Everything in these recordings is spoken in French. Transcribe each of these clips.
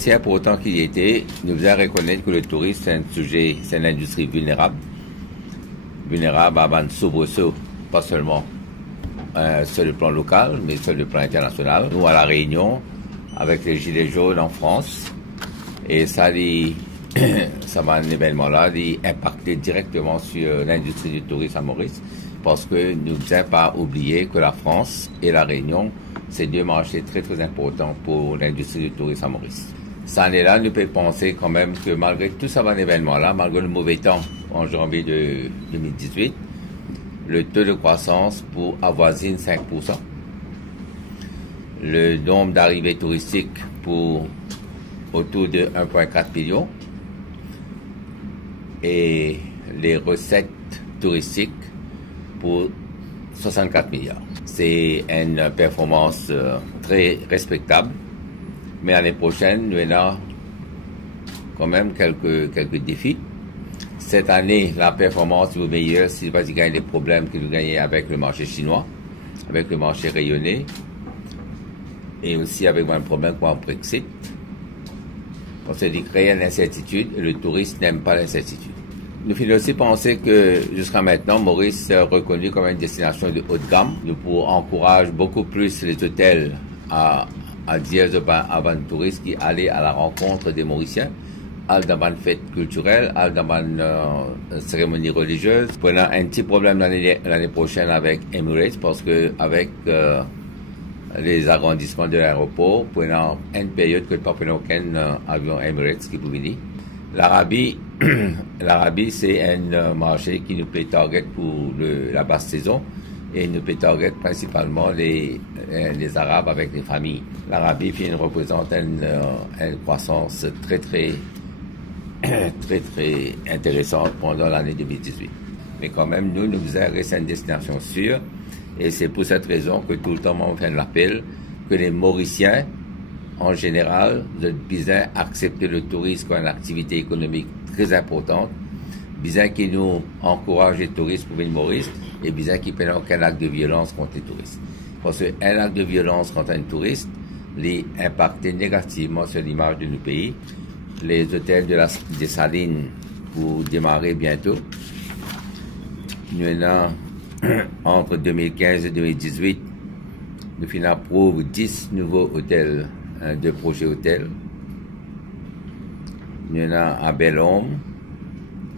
aussi important qu'il y était, nous devons reconnaître que le tourisme, c'est un sujet, c'est une industrie vulnérable. Vulnérable à un soubresaut, pas seulement sur le plan local, mais sur le plan international. Nous, à La Réunion, avec les Gilets jaunes en France, et ça va un événement-là, impacter directement sur l'industrie du tourisme à Maurice, parce que nous ne devons pas oublier que la France et La Réunion, c'est deux marchés très très importants pour l'industrie du tourisme à Maurice. Cette année-là, nous pouvons penser quand même que malgré tout ça, événement-là, malgré le mauvais temps en janvier de 2018, le taux de croissance avoisine 5%. Le nombre d'arrivées touristiques autour de 1,4 million. Et les recettes touristiques pour 64 milliards. C'est une performance très respectable, mais l'année prochaine, nous avons quand même quelques défis. Cette année, la performance est meilleure si vous gagnez les problèmes que vous gagnez avec le marché chinois, avec le marché rayonné, et aussi avec un problème pour le Brexit. On s'est dit créer une incertitude et le touriste n'aime pas l'incertitude. Nous finissons aussi penser que jusqu'à maintenant, Maurice est reconnu comme une destination de haut de gamme. Nous encourageons beaucoup plus les hôtels à dire avant les touristes qui allaient à la rencontre des Mauriciens, à dans une fête culturelle, à dans une cérémonie religieuse. On a un petit problème l'année prochaine avec Emirates parce que avec les agrandissements de l'aéroport, pendant une période que pas aucun avion Emirates qui pouvait venir. L'Arabie, c'est un marché qui nous peut target pour la basse saison et nous peut target principalement les Arabes avec les familles. L'Arabie représente une croissance très intéressante pendant l'année 2018. Mais quand même, nous restons une destination sûre. Et c'est pour cette raison que tout le temps, on fait l'appel que les Mauriciens, en général, ont besoin d'accepter le tourisme comme une activité économique très importante, besoin qu'ils nous encouragent les touristes pour venir Maurice, et besoin qu'ils ne prennent aucun acte de violence contre les touristes. Parce qu'un acte de violence contre un touriste, les impacte négativement sur l'image de nos pays. Les hôtels des Salines pour démarrer bientôt. Nous avons entre 2015 et 2018, nous approuvons 10 nouveaux hôtels, de projets hôtels. Nous avons à Bel-Homme,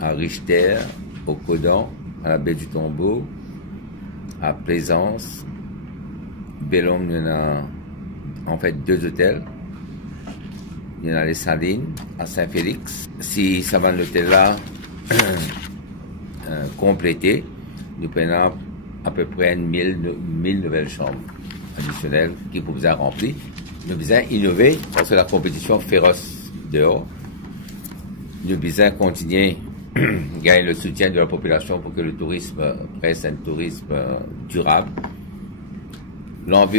à Richter, au Codan, à la baie du Tombeau, à Plaisance. Bel-Homme, nous avons en fait 2 hôtels. Nous avons les Salines, à Saint-Félix. Si ça va l'hôtel-là complété, nous prenons à peu près 1000 nouvelles chambres additionnelles qui pour vous remplir. Nous devons innover parce que la compétition féroce dehors. Nous devons continuer à gagner le soutien de la population pour que le tourisme reste un tourisme durable.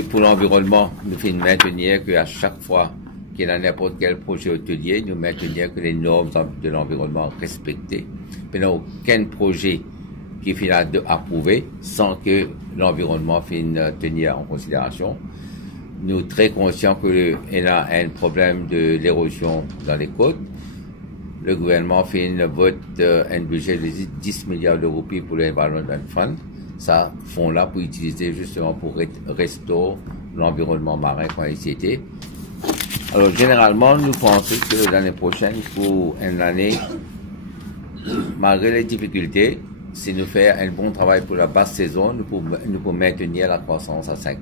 Pour l'environnement, nous devons maintenir qu'à chaque fois qu'il y a n'importe quel projet hôtelier, nous maintenir que les normes de l'environnement respectées. Il n'y a aucun projet qui finit approuvé sans que l'environnement finisse tenir en considération. Nous sommes très conscients qu'il y a un problème de l'érosion dans les côtes. Le gouvernement fait vote un budget de 10 milliards d'euros pour l'Environment Fund. Ça, fonds-là pour utiliser justement pour restaurer l'environnement marin quand il était. Alors, généralement, nous pensons que l'année prochaine, pour une année, malgré les difficultés, si nous faisons un bon travail pour la basse saison, nous pouvons maintenir la croissance à 5%.